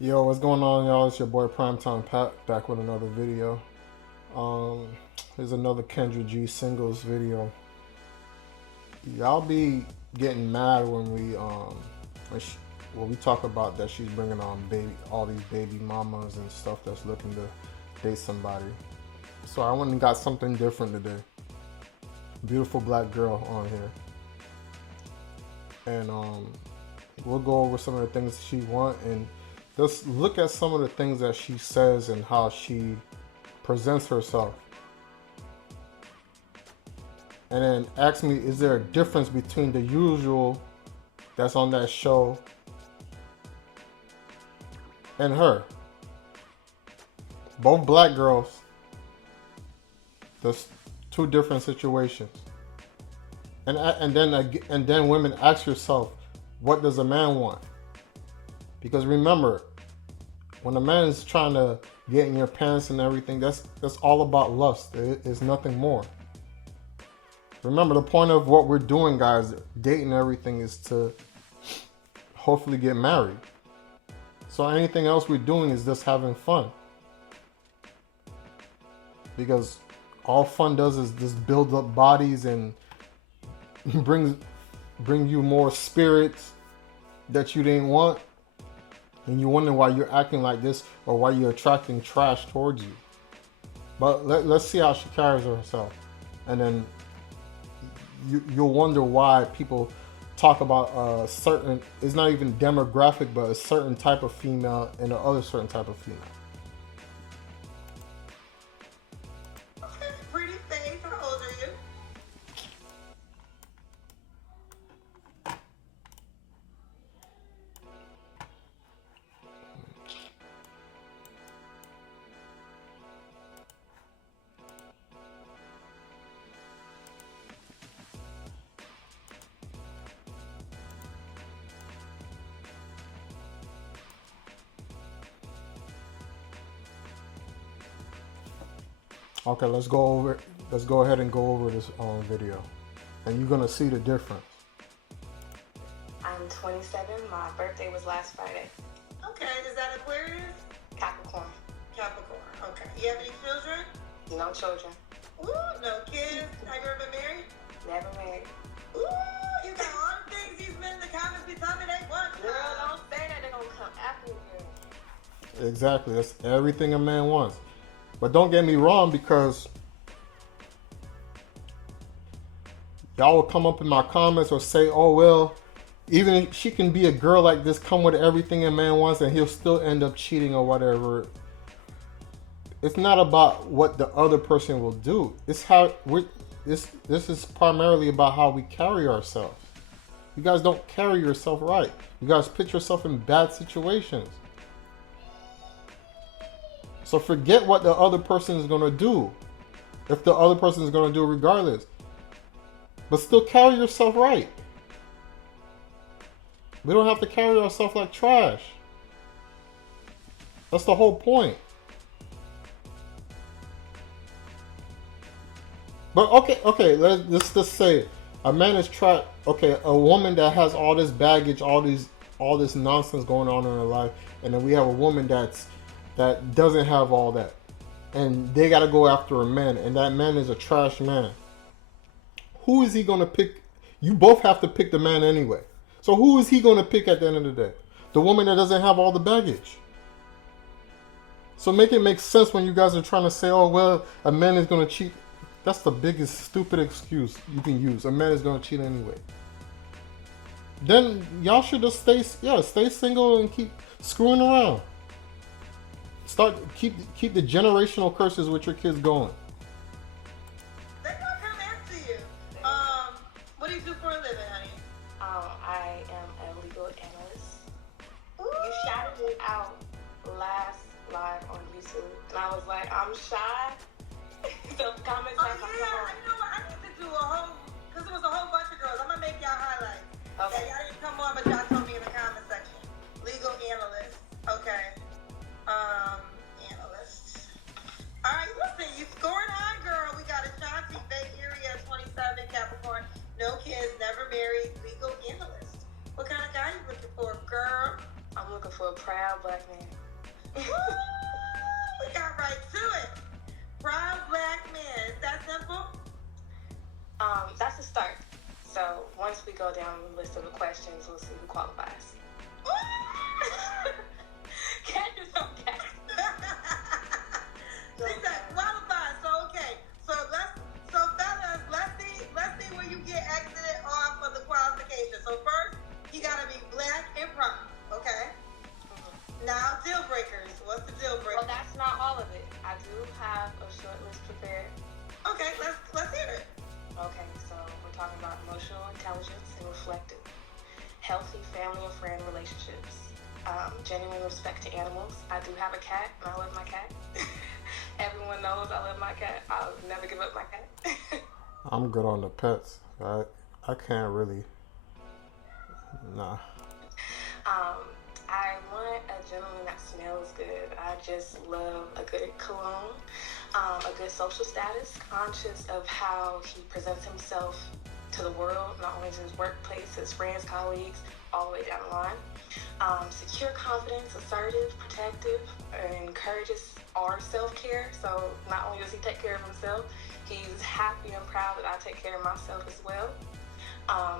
Yo, what's going on, y'all? It's your boy PrimeTimePat back with another video. Here's another Kendra G singles video. Y'all be getting mad when we talk about that she's bringing on all these baby mamas and stuff that's looking to date somebody. So I went and got something different today. Beautiful black girl on here, and we'll go over some of the things she wants and let's look at some of the things that she says and how she presents herself. And then ask me, is there a difference between the usual that's on that show and her? Both black girls. There's two different situations. And then women, ask yourself, what does a man want? Because remember, when a man is trying to get in your pants and everything, that's all about lust. It's nothing more. Remember, the point of what we're doing, guys, dating and everything, is to hopefully get married. So anything else we're doing is just having fun. Because all fun does is just build up bodies and bring you more spirits that you didn't want. And you wonder why you're acting like this or why you're attracting trash towards you. But let's see how she carries herself. And then you'll wonder why people talk about a certain, it's not even demographic, but a certain type of female and the other certain type of female. Okay, pretty face. How old are you? Okay, let's go ahead and go over this video. And you're gonna see the difference. I'm 27. My birthday was last Friday. Okay, is that Aquarius? Capricorn. Capricorn. Okay. You have any children? No children. Ooh, no kids. Have you ever been married? Never married. Ooh, you got all the things these men in the comments be telling me they want. Girl, don't say that. They're going to come after you. Exactly, that's everything a man wants. But don't get me wrong, because y'all will come up in my comments or say, oh, well, even if she can be a girl like this, come with everything a man wants, and he'll still end up cheating or whatever. It's not about what the other person will do. It's how this is primarily about how we carry ourselves. You guys don't carry yourself right. You guys put yourself in bad situations. So forget what the other person is going to do. If the other person is going to do it regardless. But still carry yourself right. We don't have to carry ourselves like trash. That's the whole point. But okay, let's just say a man is a woman that has all this baggage, all this nonsense going on in her life, and then we have a woman that doesn't have all that, and they got to go after a man, and that man is a trash man. Who is he going to pick? You both have to pick the man anyway. So who is he going to pick at the end of the day? The woman that doesn't have all the baggage. So make it make sense when you guys are trying to say, oh, well, a man is going to cheat. That's the biggest stupid excuse you can use. A man is going to cheat anyway. Then y'all should just stay single and keep screwing around. Keep the generational curses with your kids going. They're gonna come after you. What do you do for a living, honey? I am a legal analyst. Ooh. You shouted me out last live on YouTube, and I was like, I'm shy. So comment Oh section. yeah, you know what? I need to do a whole, because it was a whole bunch of girls. I'm gonna make y'all highlights. Okay. Yeah, y'all didn't come on, but y'all told me in the comment section. Legal analyst. Okay. Analyst. All right, listen, you scoring high, girl. We got Ashanti, Bay Area, 27, Capricorn, no kids, never married, legal analyst. What kind of guy you looking for, girl? I'm looking for a proud black man. Woo! We got right to it. Proud black man. Is that simple? That's a start. So once we go down the list of the questions, we'll see who qualifies. Catch us on cat. She said qualified. So okay. So fellas, let's see where you get exited off of the qualification. So first, you gotta be black and proud. Okay. Now, deal breakers. What's the deal breaker? Well, that's not all of it. I do have a short list prepared. Okay, let's hear it. Okay, so we're talking about emotional intelligence and reflective, healthy family and friend relationships, genuine respect to animals. I do have a cat, and I love my cat. Everyone knows I love my cat. I'll never give up my cat. I'm good on the pets. I can't really. Nah. I want a gentleman that smells good. I just love a good cologne, a good social status, conscious of how he presents himself to the world, not only to his workplace, his friends, colleagues, all the way down the line. Secure confidence, assertive, protective, and encourages our self-care. So not only does he take care of himself, he's happy and proud that I take care of myself as well.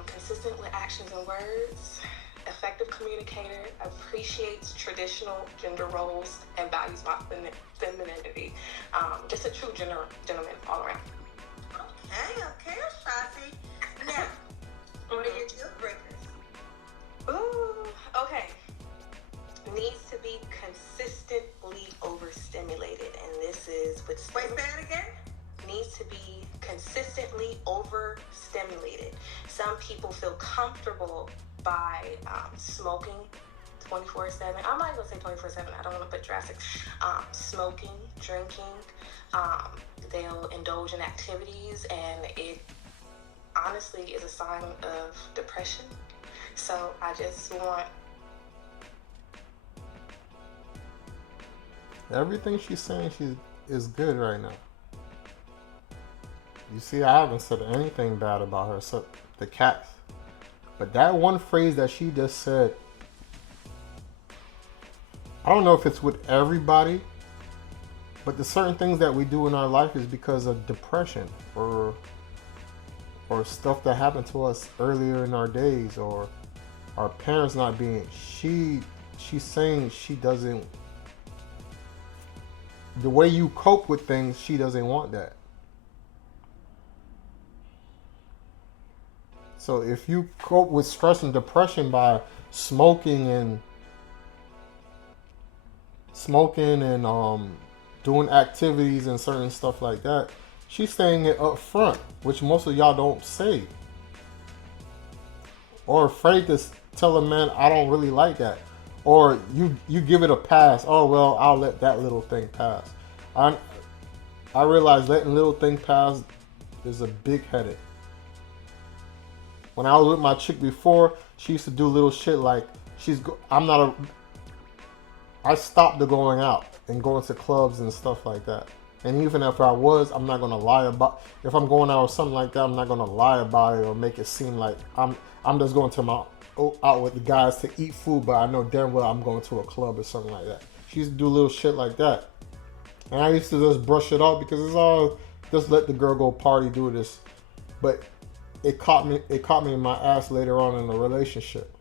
Consistent with actions and words. Effective communicator, appreciates traditional gender roles, and values my femininity. Just a true gentleman all around. Okay, Shotzi. Now, what are your deal breakers? Ooh, okay. Needs to be consistently overstimulated, and this is with Wait, say it again? needs to be consistently overstimulated. Some people feel comfortable by smoking 24/7. I'm not gonna say 24/7. I don't want to put drastic. Smoking, drinking. They'll indulge in activities, and it honestly is a sign of depression. So I just want. Everything she's saying is good right now. You see, I haven't said anything bad about her except the cats. But that one phrase that she just said, I don't know if it's with everybody, but the certain things that we do in our life is because of depression or stuff that happened to us earlier in our days, or our parents not being. She's saying she doesn't. The way you cope with things, she doesn't want that. So if you cope with stress and depression by smoking and doing activities and certain stuff like that, she's saying it up front, which most of y'all don't say. Or afraid to tell a man, I don't really like that. Or you give it a pass. Oh, well, I'll let that little thing pass. I realize letting little thing pass is a big headache. When I was with my chick before, she used to do little shit like I stopped the going out and going to clubs and stuff like that. And even if I'm not gonna lie about. If I'm going out or something like that, I'm not gonna lie about it or make it seem like I'm just going to out with the guys to eat food, but I know damn well I'm going to a club or something like that. She used to do little shit like that, and I used to just brush it off because it's all just let the girl go party, do this. But it caught me in my ass later on in the relationship.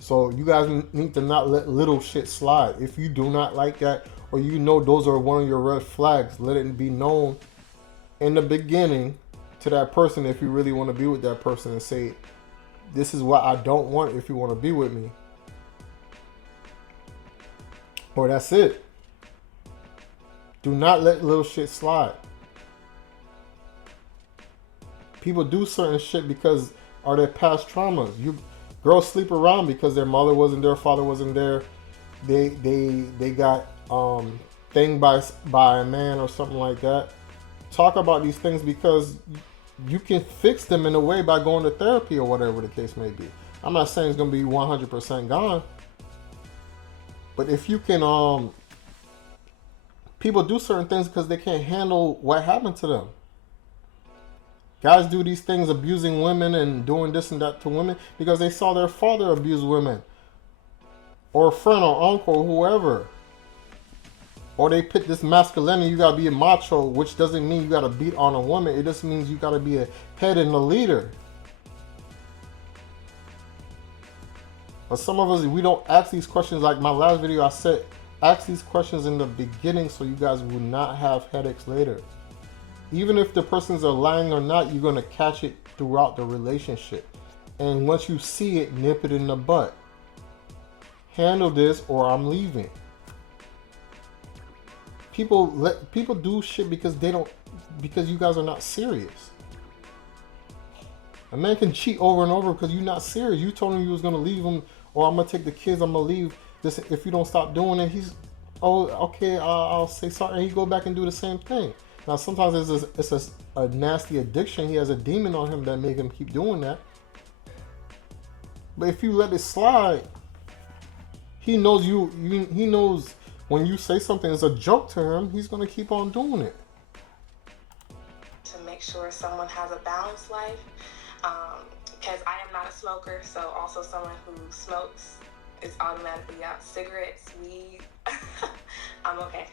So you guys need to not let little shit slide. If you do not like that, or you know those are one of your red flags, let it be known in the beginning to that person if you really want to be with that person, and say, this is what I don't want if you want to be with me. Or that's it. Do not let little shit slide. People do certain shit because are their past traumas. Girls sleep around because their mother wasn't there, father wasn't there. They got thing by a man or something like that. Talk about these things because you can fix them in a way by going to therapy or whatever the case may be. I'm not saying it's gonna be 100% gone, but if you can, people do certain things because they can't handle what happened to them. Guys do these things, abusing women and doing this and that to women because they saw their father abuse women. or a friend or uncle or whoever. Or they put this masculinity, you gotta be a macho, which doesn't mean you gotta beat on a woman. It just means you gotta be a head and a leader. But some of us, we don't ask these questions. Like my last video, I said, ask these questions in the beginning so you guys will not have headaches later. Even if the persons are lying or not, you're gonna catch it throughout the relationship. And once you see it, nip it in the butt. Handle this or I'm leaving. People do shit because you guys are not serious. A man can cheat over and over because you're not serious. You told him you was gonna leave him, or I'm gonna take the kids, I'm gonna leave. This if you don't stop doing it, he's okay. I'll say sorry, and he go back and do the same thing. Now sometimes it's a nasty addiction. He has a demon on him that make him keep doing that. But if you let it slide, he knows he knows when you say something is a joke to him, he's gonna keep on doing it. To make sure someone has a balanced life, because I am not a smoker, so also someone who smokes is automatically out. Cigarettes, weed, I'm okay.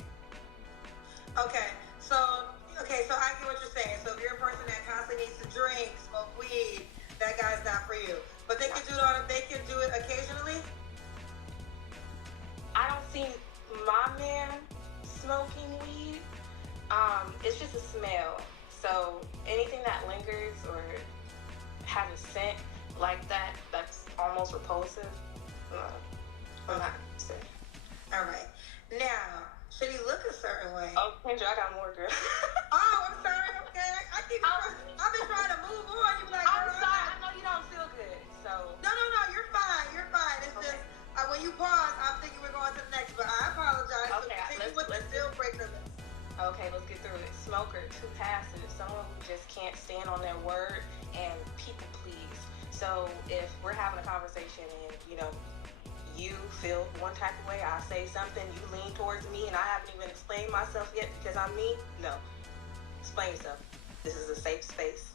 Okay, so I get what you're saying. So if you're a person that constantly needs to drink, smoke weed, that guy's not for you. But they can do it occasionally. I don't see my man smoking weed. It's just a smell. So anything that lingers or has a scent like that, that's almost repulsive. I'm not interested. All right. Now, should he look a certain way? Oh, Kendra, I got more, girl. Oh, I'm sorry. Okay, I've been trying to move on. You be like, I'm sorry. I know you don't feel good, so. No, you're fine. You're fine. It's okay. just when you pause, I'm thinking we're going to the next, but I apologize. Okay, so continue with the deal breaker list. Okay, let's get through it. Smoker, too passive, someone who just can't stand on their word and people please. So if we're having a conversation and you feel one type of way, I say something, you lean towards me, and I haven't even explained myself yet because I'm me. No, explain yourself. This is a safe space.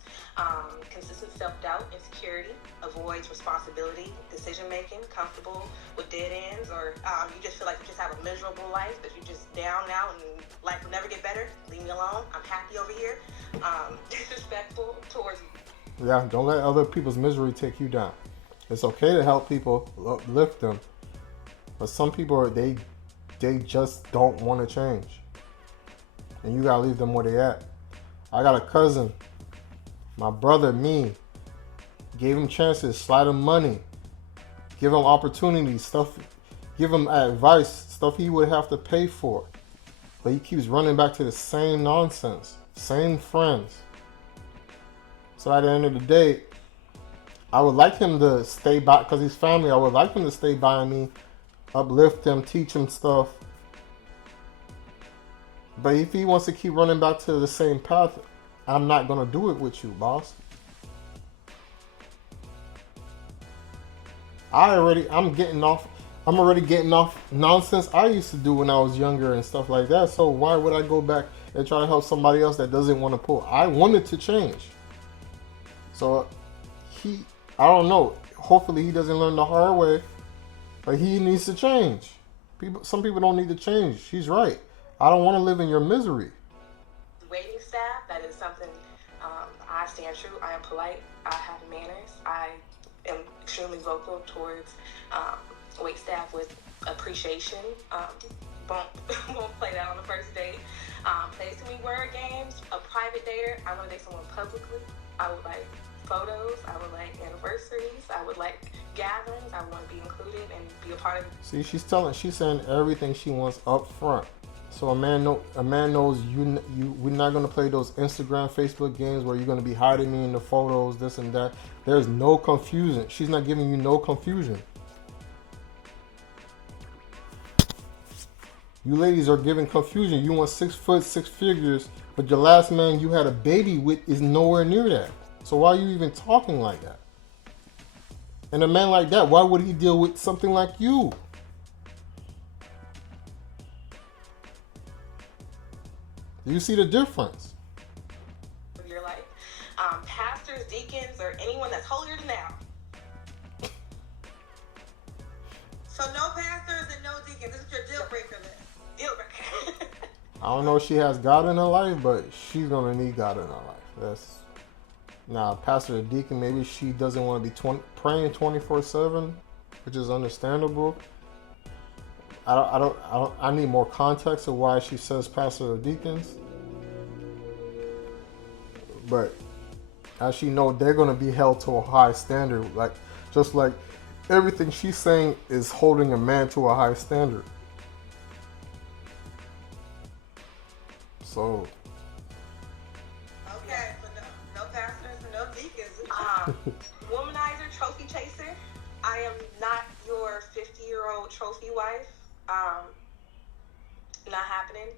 Consistent self-doubt, insecurity, avoids responsibility, decision-making, comfortable with dead ends, or you just feel like you just have a miserable life, that you're just down now and life will never get better. Leave me alone. I'm happy over here. Disrespectful towards you. Yeah, don't let other people's misery take you down. It's okay to help people, lift them, but some people they just don't want to change, and you gotta leave them where they at. I got a cousin, my brother, me, gave him chances, slide him money, give him opportunities, stuff, give him advice, stuff he would have to pay for, but he keeps running back to the same nonsense, same friends. So at the end of the day, I would like him to stay by, because he's family, I would like him to stay by me, uplift him, teach him stuff. But if he wants to keep running back to the same path, I'm not going to do it with you, boss. I'm already getting off nonsense I used to do when I was younger and stuff like that. So why would I go back and try to help somebody else that doesn't want to pull? I wanted to change. So I don't know. Hopefully he doesn't learn the hard way, but he needs to change. Some people don't need to change. She's right. I don't want to live in your misery. Waiting staff, that is something I stand true. I am polite. I have manners. I am extremely vocal towards wait staff with appreciation. Won't play that on the first date. Plays to me word games. A private dater. I want to date someone publicly. I would like photos. I would like anniversaries. I would like gatherings. I want to be included and be a part of it. See, she's saying everything she wants up front. So a man knows we're not gonna play those Instagram, Facebook games where you're gonna be hiding me in the photos, this and that. There's no confusion. She's not giving you no confusion. You ladies are giving confusion. You want 6 foot, 6 figures, but your last man you had a baby with is nowhere near that. So why are you even talking like that? And a man like that, why would he deal with something like you? Do you see the difference? Your life, pastors, deacons, or anyone that's holier than thou. So no pastors and no deacons. This is your deal breaker list. Deal breaker. I don't know if she has God in her life, but she's gonna need God in her life. That's now, pastor or deacon. Maybe she doesn't want to be praying 24/7, which is understandable. I need more context of why she says pastor or deacons. But as she know, they're gonna be held to a high standard. Like just like everything she's saying is holding a man to a high standard. So. Okay, so no pastors and no deacons. Womanizer, trophy chaser. I am not your 50-year-old trophy wife. Not happening.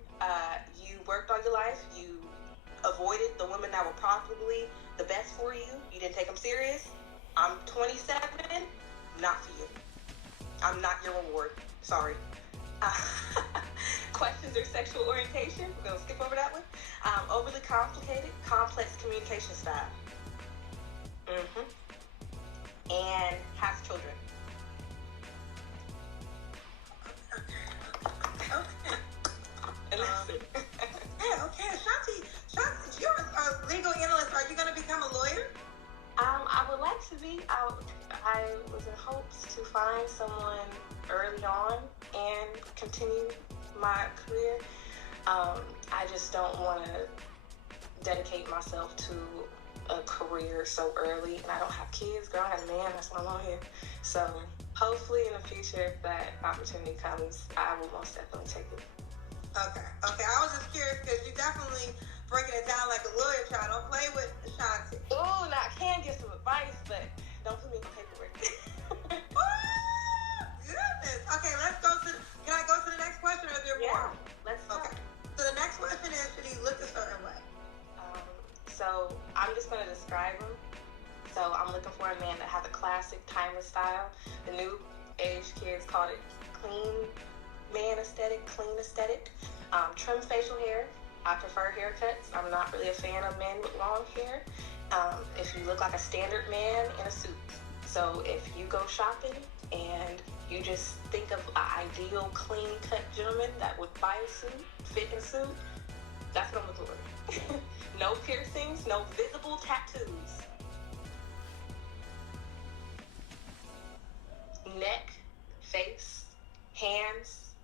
You worked all your life. You avoided the women that were probably the best for you. You didn't take them serious. I'm 27. Not for you. I'm not your reward. Sorry. Questions or sexual orientation. We're going to skip over that one. Overly complicated, complex communication style. And has children. Okay. And that's it. Okay. Shanti, you're a legal analyst. Are you going to become a lawyer? I would like to be. I was in hopes to find someone early on and continue my career. I just don't want to dedicate myself to a career so early, and I don't have kids. Girl, I have a man. That's why I'm on here. So hopefully in the future, if that opportunity comes, I will most definitely take it. Okay. I was just curious because you definitely breaking it down like a lawyer child. Don't play with Ashanti. Oh, now I can give some advice, but don't put me in paperwork. Oh, goodness. Okay, let's go to. Can I go to the next question, or is there more? Let's go. Okay. So the next question is, should he look a certain way? So I'm just going to describe him. So I'm looking for a man that has a classic, timeless style. The new age kids call it clean man aesthetic, clean aesthetic. Trim facial hair. I prefer haircuts. I'm not really a fan of men with long hair. If you look like a standard man in a suit. So if you go shopping and you just think of an ideal clean-cut gentleman that would buy a suit, fit in suit, that's what I'm looking for. No piercings, no visible tattoos. Neck, face, hands,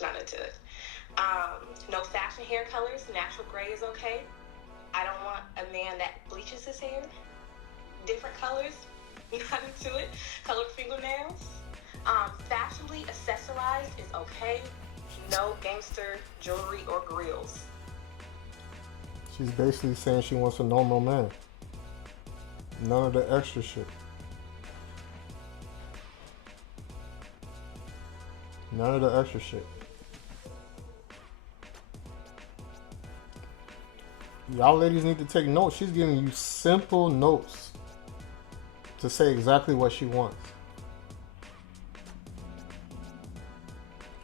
not into it. No fashion hair colors, natural gray is okay. I don't want a man that bleaches his hair. Different colors, not into it. Colored fingernails. Fashionably accessorized is okay. No gangster jewelry or grills. She's basically saying she wants a normal man. None of the extra shit. None of the extra shit. Y'all ladies need to take notes. She's giving you simple notes to say exactly what she wants.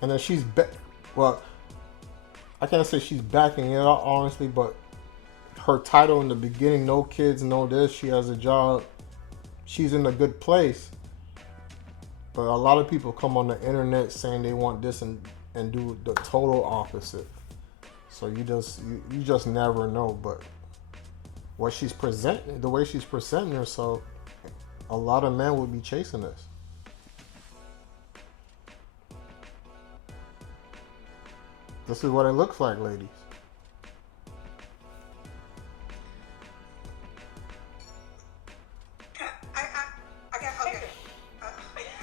And then she's well, I can't say she's backing it up honestly, but her title in the beginning, no kids, no this, she has a job, she's in a good place. But a lot of people come on the internet saying they want this and do the total opposite. So you just never know. But what she's presenting, the way she's presenting herself, a lot of men would be chasing this. This is what it looks like, ladies.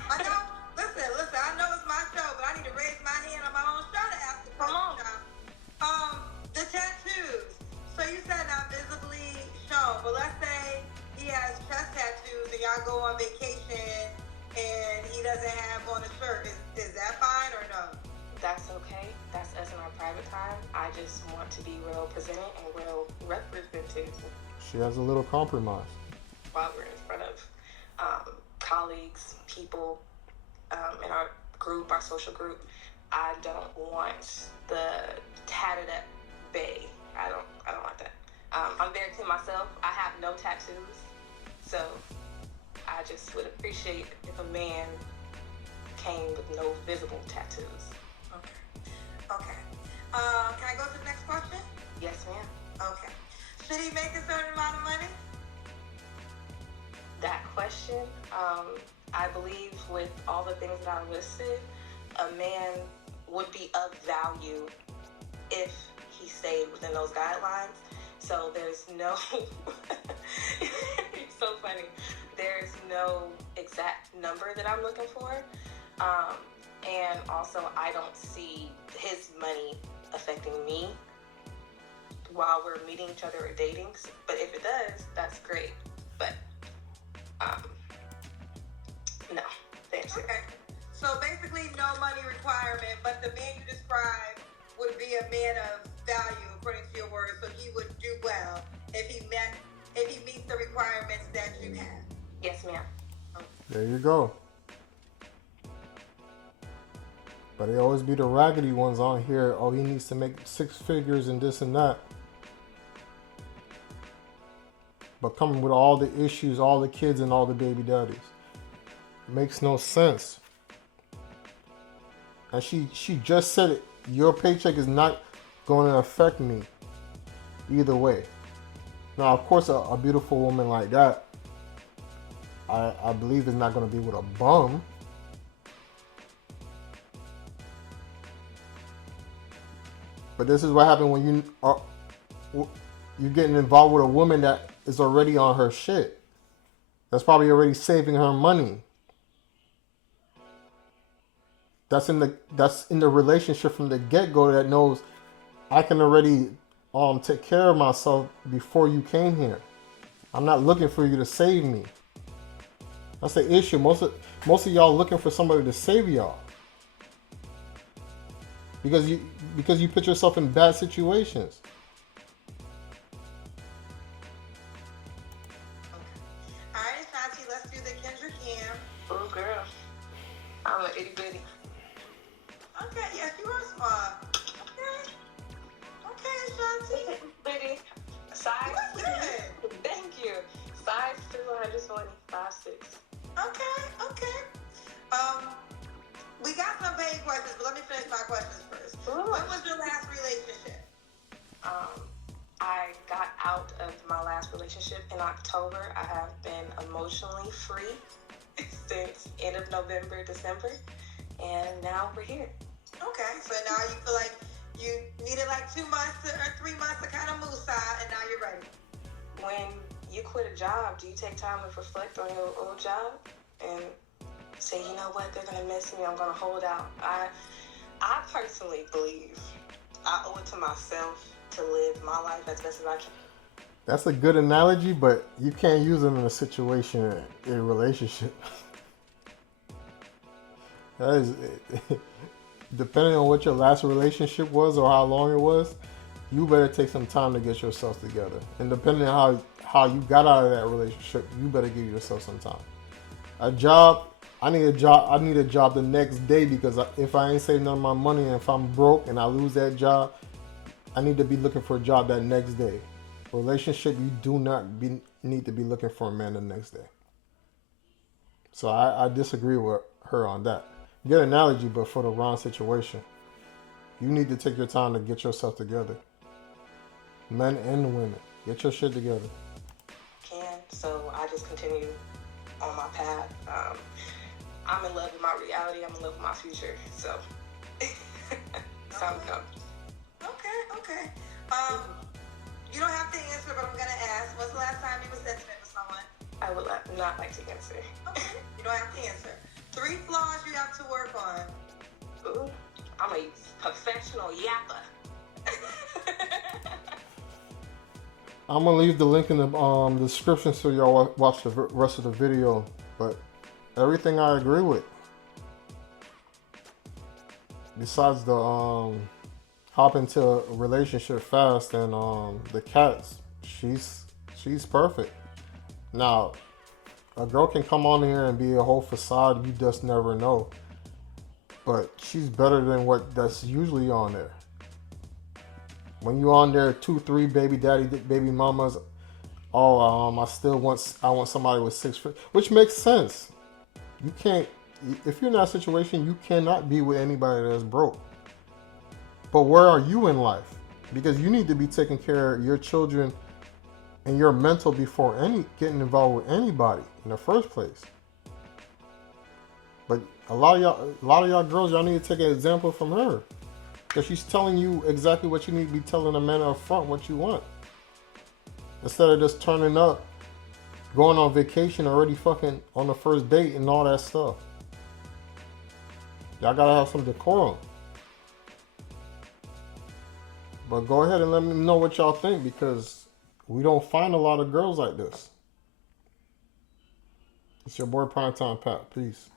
I know. Listen. I know it's my show, but I need to raise my hand on my own show to ask the question. The tattoos. So you said not visibly shown, but let's say he has chest tattoos and y'all go on vacation and he doesn't have on a shirt. Is that fine or no? That's okay. That's us in our private time. I just want to be well presented and well represented. She has a little compromise. While we're in front of colleagues, people in our group, our social group, I don't want the tatted up bae. I don't like that. I'm very clean myself. I have no tattoos, so I just would appreciate if a man with no visible tattoos. Okay. Can I go to the next question? Yes, ma'am. Okay. Should he make a certain amount of money? That question, I believe with all the things that I listed, a man would be of value if he stayed within those guidelines. So there's no, it's so funny. There's no exact number that I'm looking for. And also I don't see his money affecting me while we're meeting each other or dating. But if it does, that's great. But, no, thanks. Okay. So basically no money requirement, but the man you described would be a man of value according to your words, so he would do well if he meets the requirements that you have. Yes, ma'am. There you go. But they always be the raggedy ones on here. Oh, he needs to make 6 figures and this and that. But coming with all the issues, all the kids and all the baby daddies. Makes no sense. And she just said it. Your paycheck is not going to affect me either way. Now, of course, a beautiful woman like that, I believe is not going to be with a bum. But this is what happens when you're getting involved with a woman that is already on her shit. That's probably already saving her money. That's in the relationship from the get-go that knows I can already take care of myself before you came here. I'm not looking for you to save me. That's the issue. Most of y'all looking for somebody to save y'all. Because you put yourself in bad situations. All right, Shanti, let's do the Kendra Cam. Oh, girl. I'm an itty bitty. Okay, yes, you are smart. Okay, Shanti. Bitty. Size. You look good. Thank you. Size 220, 5'6". Okay. We got some vague questions, but let me finish my questions first. Ooh. When was your last relationship? I got out of my last relationship in October. I have been emotionally free since end of November, December, and now we're here. Okay, so now you feel like you needed like 2 months or 3 months to kind of move side, and now you're ready. When you quit a job, do you take time to reflect on your old job and say, you know what, they're going to miss me, I'm going to hold out? I personally believe I owe it to myself to live my life as best as I can. That's a good analogy, but you can't use it in a situation, in a relationship. That is, depending on what your last relationship was or how long it was, you better take some time to get yourself together. And depending on how you got out of that relationship, you better give yourself some time. A job, I need a job the next day, because if I ain't saving none of my money and if I'm broke and I lose that job, I need to be looking for a job that next day. Relationship, you do not need to be looking for a man the next day. So I disagree with her on that. Good analogy, but for the wrong situation. You need to take your time to get yourself together. Men and women, get your shit together. So I just continue on my path. I'm in love with my reality. I'm in love with my future. So time to come. Okay. You don't have to answer, but I'm gonna ask. When's the last time you was intimate with someone? I would not like to answer. Okay. You don't have to answer. 3 flaws you have to work on. Ooh, I'm a professional yapper. I'm gonna leave the link in the description so y'all watch the rest of the video. But everything I agree with. Besides the hop into a relationship fast and the cats, she's perfect. Now, a girl can come on here and be a whole facade. You just never know. But she's better than what that's usually on there. When you on there, 2, 3 baby daddy, baby mamas. Oh, I want somebody with 6 feet, which makes sense. You can't if you're in that situation, you cannot be with anybody that's broke. But where are you in life? Because you need to be taking care of your children and your mental before getting involved with anybody in the first place. But a lot of y'all girls, y'all need to take an example from her, because she's telling you exactly what you need to be telling a man up front what you want, instead of just turning up, going on vacation, already fucking on the first date and all that stuff. Y'all gotta have some decorum. But go ahead and let me know what y'all think, because we don't find a lot of girls like this. It's your boy PrimeTimePat. Peace.